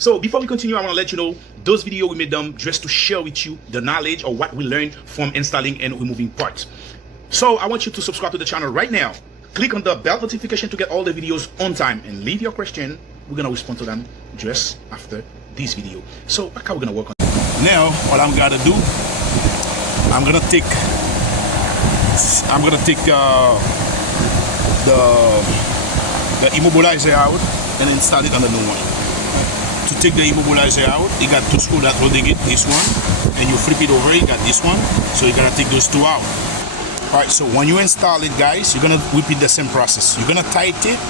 So before we continue, I want to let you know those videos we made them just to share with you the knowledge or what we learned from installing and removing parts. So I want you to subscribe to the channel right now. Click on the bell notification to get all the videos on time and leave your question. We're gonna respond to them just after this video. So how we're gonna work on it. Now what I'm gonna do, I'm gonna take the immobilizer out and install it on the new one. To take the immobilizer out, you got two screws that holding it, this one, and you flip it over, you got this one, so you gotta take those two out. Alright, so when you install it, guys, you're gonna repeat the same process. You're gonna tighten it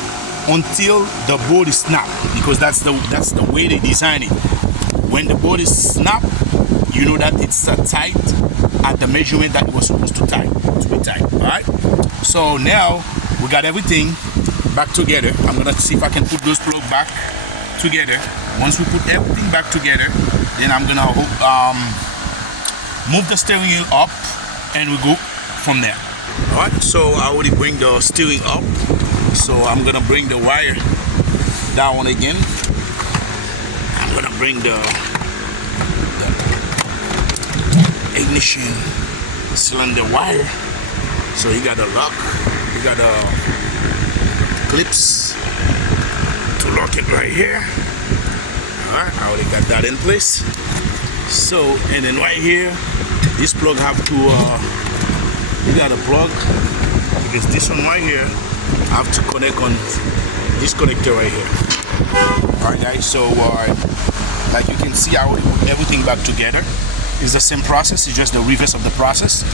until the bolt is snapped, because that's the way they design it. When the bolt is snapped, you know that it's tight at the measurement that it was supposed to be tight. Alright, so now we got everything back together. I'm gonna see if I can put those plugs back together. Once we put everything back together, then I'm gonna move the steering wheel up and we go from there. Alright, so I already bring the steering up, so I'm gonna bring the wire down again. I'm gonna bring the ignition cylinder wire. So you got a lock, you got a clips to lock it right here. Alright, I already got that in place. So, and then right here, this plug have to you got a plug, because this one right here I have to connect on this connector right here. Alright guys, so like you can see, I already put everything back together. It's the same process, it's just the reverse of the process.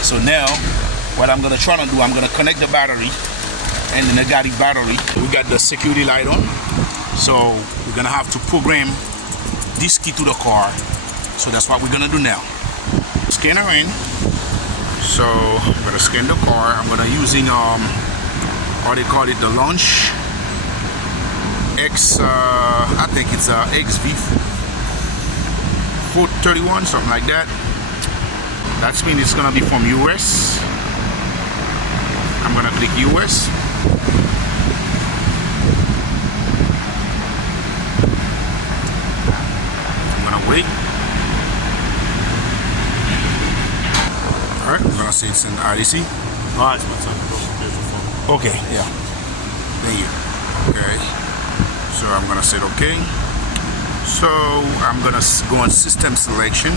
So now what I'm gonna try to do, I'm gonna connect the battery and the negative battery. We got the security light on, so we're gonna have to program this key to the car. So that's what we're gonna do now. Scanner in. So I'm gonna scan the car. I'm gonna using how they call it, the launch X. I think it's a XV431, something like that. That means it's gonna be from US. I'm gonna click US. I'm gonna wait. Alright, I'm gonna say it's an Odyssey. Okay, yeah. Thank you. Okay. So I'm gonna say okay. So I'm gonna go on system selection.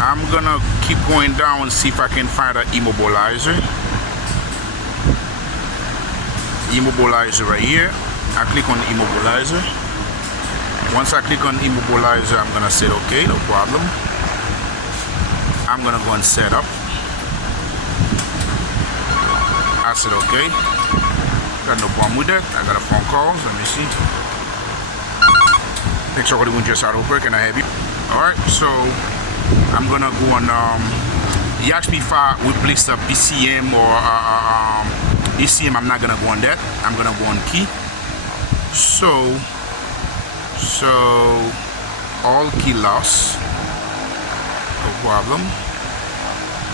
I'm gonna keep going down and see if I can find an immobilizer. Immobilizer right here. I click on immobilizer. Once I click on immobilizer, I'm gonna say okay, no problem. I'm gonna go and set up. I said okay. Got no problem with that. I got a phone call. Let me see. Make sure the windows are open. Can I have you? Alright, so I'm gonna go on. He asked me if I replace the PCM or ECM. I'm not gonna go on that. I'm gonna go on key. So all key loss. No problem.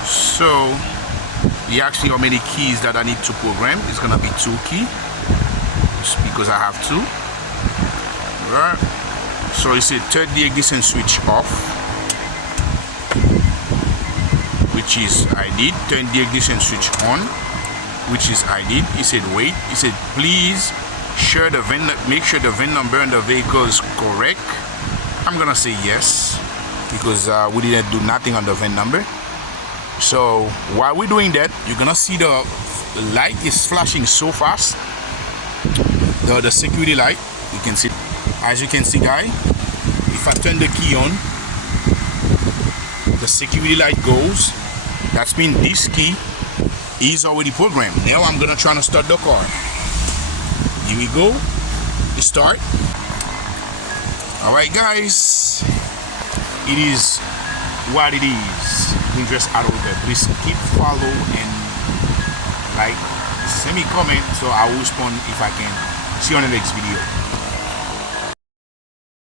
So he asked me how many keys that I need to program. It's gonna be 2 keys because I have 2. Right. So he said turn the ignition switch off, which is I did. Turn the ignition switch on, which is I did. He said wait. He said please make sure the VIN number in the vehicle is correct. I'm gonna say yes, because we didn't do nothing on the VIN number. So while we're doing that, you're gonna see the light is flashing so fast, the security light. You can see, as you can see guys, if I turn the key on, the security light goes. That means this key is already programmed. Now I'm gonna try to start the car. Here we go. Start. Alright guys, it is what it is. Dangerous out there. Please keep follow and like, send me comment, so I will respond if I can. See you on the next video.